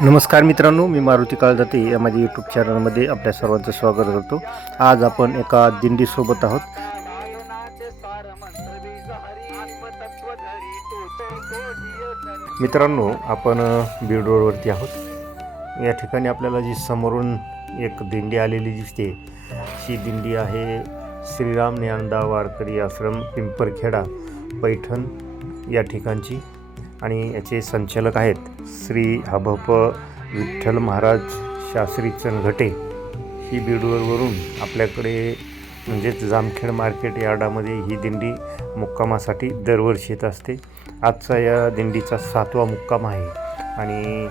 नमस्कार मित्रांनो, मी मारुती काळजाते या माझ्या यूट्यूब चॅनलमध्ये आपल्या सर्वांचं स्वागत करतो. आज आपण एका दिंडीसोबत आहोत. मित्रांनो, आपण बीड रोडवरती आहोत. या ठिकाणी आपल्याला जी समोरून एक दिंडी आलेली दिसते, ही दिंडी आहे श्रीराम ज्ञानदास वारकरी आश्रम पिंपरखेडा पैठण या ठिकाणची, आणि याचे संचालक आहेत श्री हभप विठ्ठल महाराज शास्त्री चनघटे. ही बीडवरून आपल्याकडे म्हणजेच जामखेड मार्केट यार्डामध्ये ही दिंडी मुक्कामासाठी दरवर्षी येत असते. आजचा या दिंडीचा 7वा मुक्काम आहे आणि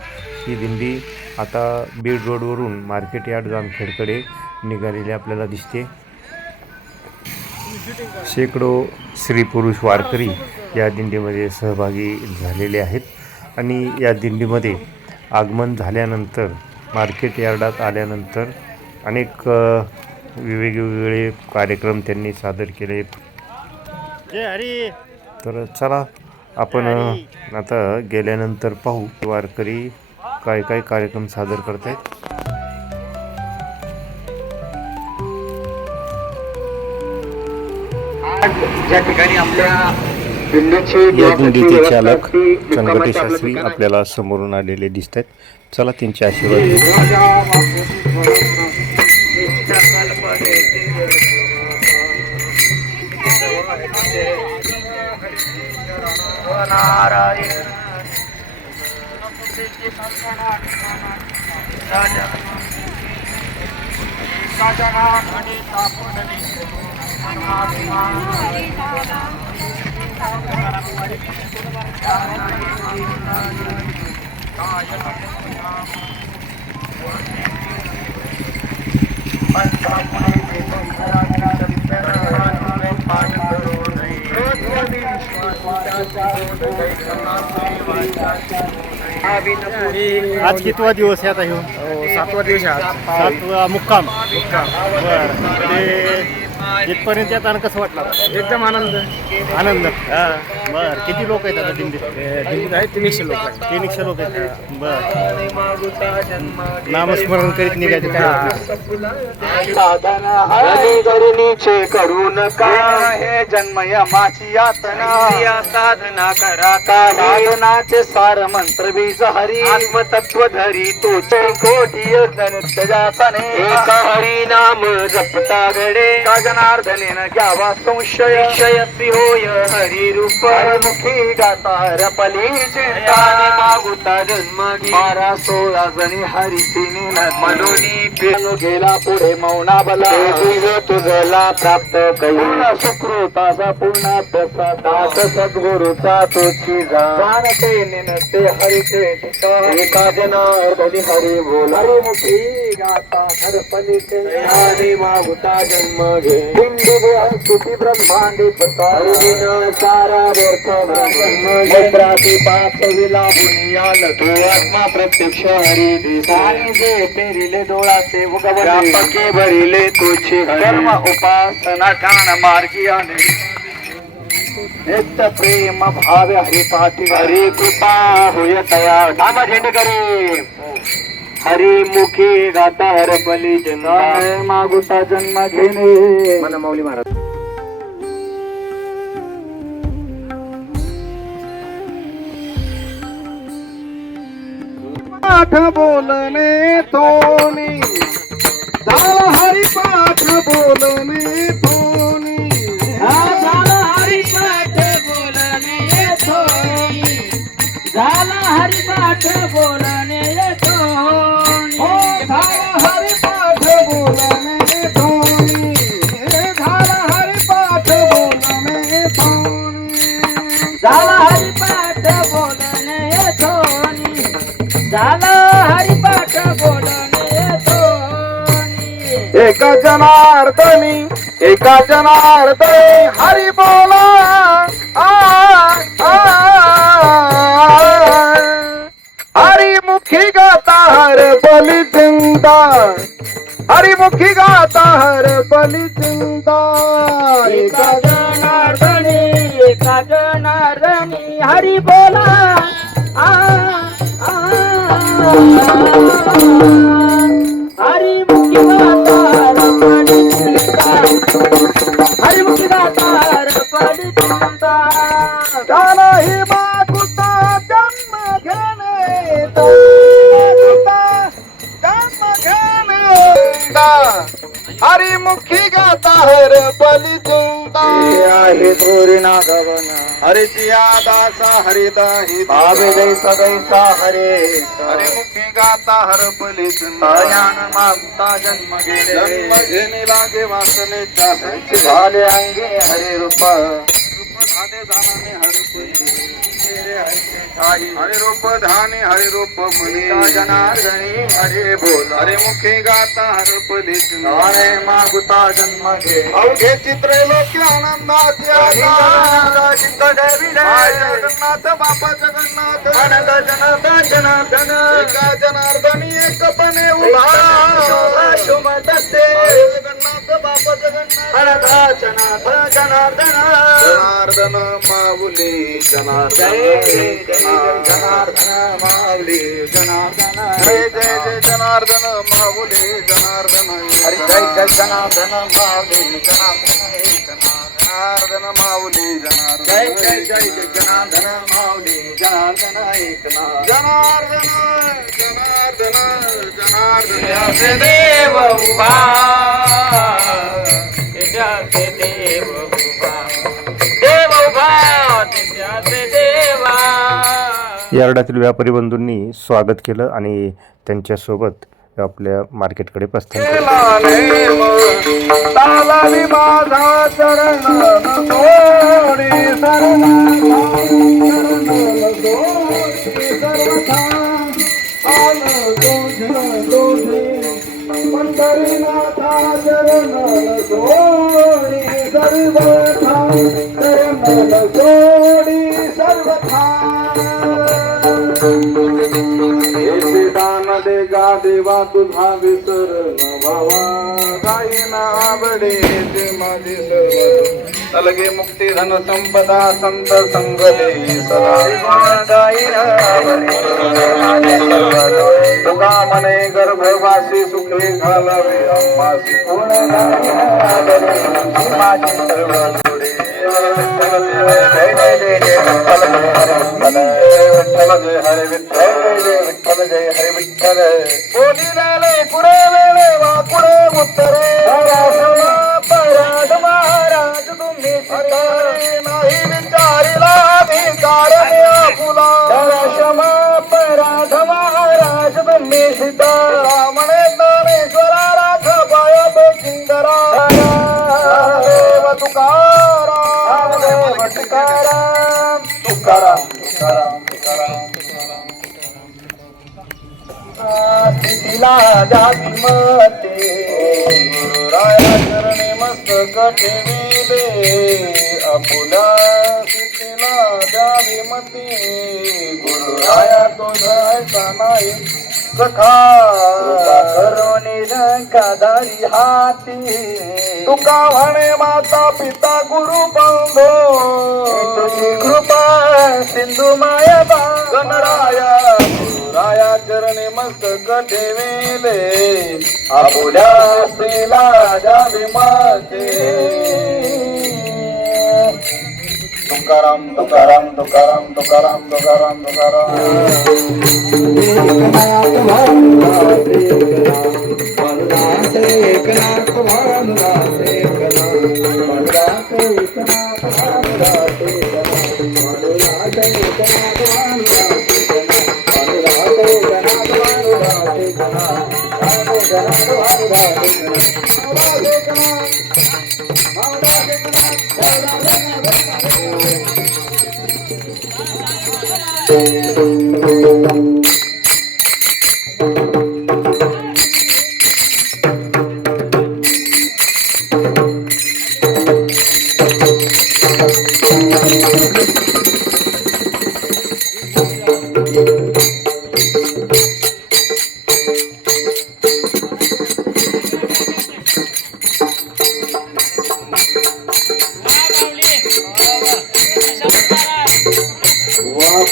ही दिंडी आता बीड रोडवरून मार्केट यार्ड जामखेडकडे निघालेली आपल्याला दिसते. शेकडो स्त्री पुरुष वारकरी या दिंडीमध्ये सहभागी झालेले आहेत आणि या दिंडीमध्ये आगमन झाल्यानंतर मार्केट यार्डात आल्यानंतर अनेक वेगवेगळे कार्यक्रम त्यांनी सादर केले. तर चला आपण आता गेल्यानंतर पाहू वारकरी काय काय कार्यक्रम सादर करत आहेत. ज्या ठिकाणी आपल्या या दिंडीचे चालक चनघटे शास्त्री आपल्याला समोरून आलेले दिसत आहेत. चला त्यांचे आशीर्वाद घेऊ. आज कितवा दिवस आहे आता ह्यो? 7वा दिवस आहे. 7वा मुक्काम. बरं, इथपर्यंत येताना कसं वाटलं? एकदम आनंद. बरं, किती लोक आहेत आता दिंडीत? दिल्लीत आहे 300 लोक आहेत. 300 लोक आहेत. बरं, नामस्मरण करीत निघायचे. धरणीचे करू नका हे जन्म यमाची यातना साधना करा साधनाचे सार मंत्र बीज हरी आत्मतत्व धरी तोचे कोटी जाताने एका हरी नाम जपता घडे का जनार्दनेन घ्यावा संशय क्षयसी होय हरी रूप मुखी गाता रपली चिंताने मागुता जन्म घे 12-16 जणी हरी तिने मनोनी पेन गेला पुढे मौना बला तुझला प्राप्त करून सुकृताचा पूर्ण प्रसादास सद्गुरूचा तोची जाणते निनते हरिचे एका जनार्दनी हरी बोल हरी मुखी गाता हरपलीचे हरी मागुता जन्म घे हिंदी स्तुती ब्रह्मांडी हरिण सारा व्यर्थ ब्रह्मत्राती पाप विलापुनियाल तू आत्मा प्रत्यक्ष हरी दिसाने जे पेरिले डोळाचे व्यापके भरिले तुझे कर्म उपासना ठाण मार्गी आले नित्य प्रेम भाव हरि पाठी हरी कृपा होय तया नाम झेंड करी हरी मुखी गाता हरपली जन्म मागुता जन्म घेणे. मन माऊली महाराज. पाठ बोलणे तोनी झाला हरी पाठ बोलणे तोनी झाला हरिपाठ बोलणे थोनी झाला हरिपाठ बोलणे थोनी झाला हरिपाठ बोलणे तोनी झाला हरिपाठ बोलणे तोनी झाला हरिपाठ बोलणे थोनी झाला हरिपाठ बोलणे थोनी एका जनार्दनी हरी बोला हरी मुखी गाता हर बलि जिंदा हरिमुखी गाता हर बलि जिंदा एका जनार्दनी एका जनार्दनी हरी बोला आ, आ, हरी मुखी दातार पडी चिंता हरी मुखी दातार पडी चिंता नाही मागुता जन्म घेणे तो जन्म घेणे हरिमुखी गाता हर बलि चिंता आहे थोरी ना गवन हरिची दासा हरिता हि भावे जैसा जैसा हरे हरिमुखी गाता हर बलि चिंता ज्ञान मागता जन्म घेणे लागे वासनेच्या संच झाले अंगे हरे रूप झाले जाणे हर हरे रूप धाने हरे रूप मुनी जनार्दनी हरे बोल हरे मुखे गाता हर पलित नारे मागुता जन्म घे अवघे चित्रे लोक आनंदाचे जगन्नाथ बापा जगन्नाथ जनार्दन जनार्दन एका जनार्दनी एकपणे उभा जगन्नाथ बापा जगन्नाथ जनार्दन जनार्दन माऊली जनार्दन जनार्दन माऊली जनार्दन जय जय जय जनार्दन माऊली जनार्दन हरी जय जय जनार्दन माऊली जनार्दन जनार्दन माऊली जनार्दन जय जय जय जय जनार्दन माऊली जनार्दन एकनाथ जनार्दन जनार्दन जनार्दन देव उभा त्याचे देव उभा देव उभा त्याचे देवा यार्डातील व्यापारी बंधूंनी स्वागत केलं आणि त्यांच्यासोबत आपल्या मार्केटकडे प्रस्थान केलं. तालाली माझा चरण सोडी पंढरीनाथा चरण सोडी सर्वथा चरण सोडी सर्वथा दान दे गा देवा तुझा विसर न भावा काही ना आवडे ते माझे सर्व अलगे मुक्ती धन संपदा संत संग दे सदा तुका मने गर्भवासी सुखे घालावे अम्मासी कोण माझी सर्व जोडे जय जय जय जय विठ्ठल जय हरे विठ्ठल जय विठ्ठल जय हरे विठ्ठल बोली वेळे पुढे वेळे वापुढे उत्तरे पराड महाराज तुम्ही नाही विचारिला अधिकार फुला क्षमा पराध महाराज तुम्ही सीता रामणे ज्ञानेश्वरा राख पाय बेकिंदरा देव तुकाराम देव तुकाराम तुकाराम तुकाराम तुकाराम स्थितीला जाती मते राया चरणी मस्तक ठेविले आपुला स्थितीला द्यावी मती गुरु राया तो जायचा नाही सखा करोनी रंकादारी हाती तुका म्हणे माता पिता गुरु बंधो तुझी कृपा सिंधू माया गणराया राया चरणी मस्तक ठेविले आपुल्या स्त्रीला द्यावी माते तुकाराम तुकाराम तुकाराम तुकाराम तुकाराम तुकाराम एकनाथ भानुदास एकनाथ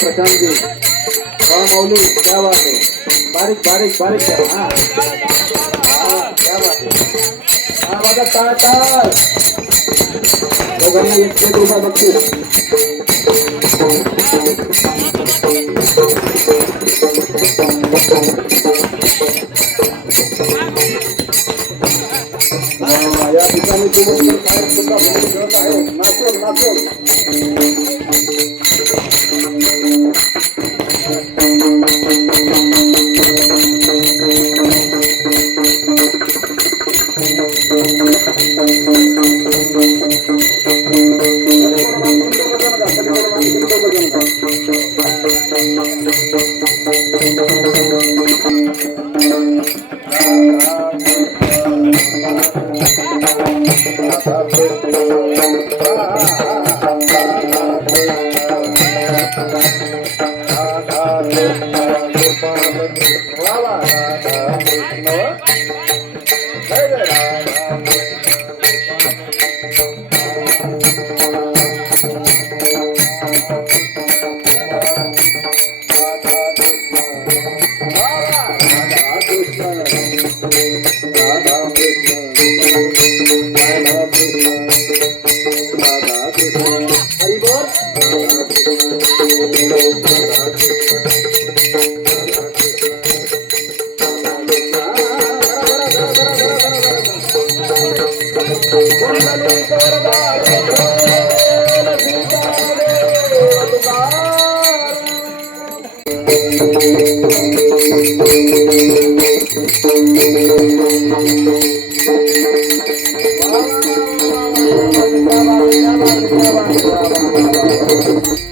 प्रशांत जी माऊली क्या बात है बारीक बारीक बारीक करा हाँ क्या बात है हाँ बघा टाळ दोघांना 1 रुपया बक्षीस या ठिकाणी तुम्ही सुद्धा भूमिका आहे नाचून नाचून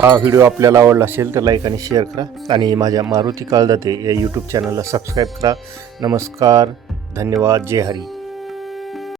हा व्हिडिओ आपल्याला आवडला असेल तर लाईक आणि शेअर करा आणि माझ्या मारुती काळदाते या यूट्यूब चॅनलला सबस्क्राईब करा. नमस्कार, धन्यवाद, जय हरी.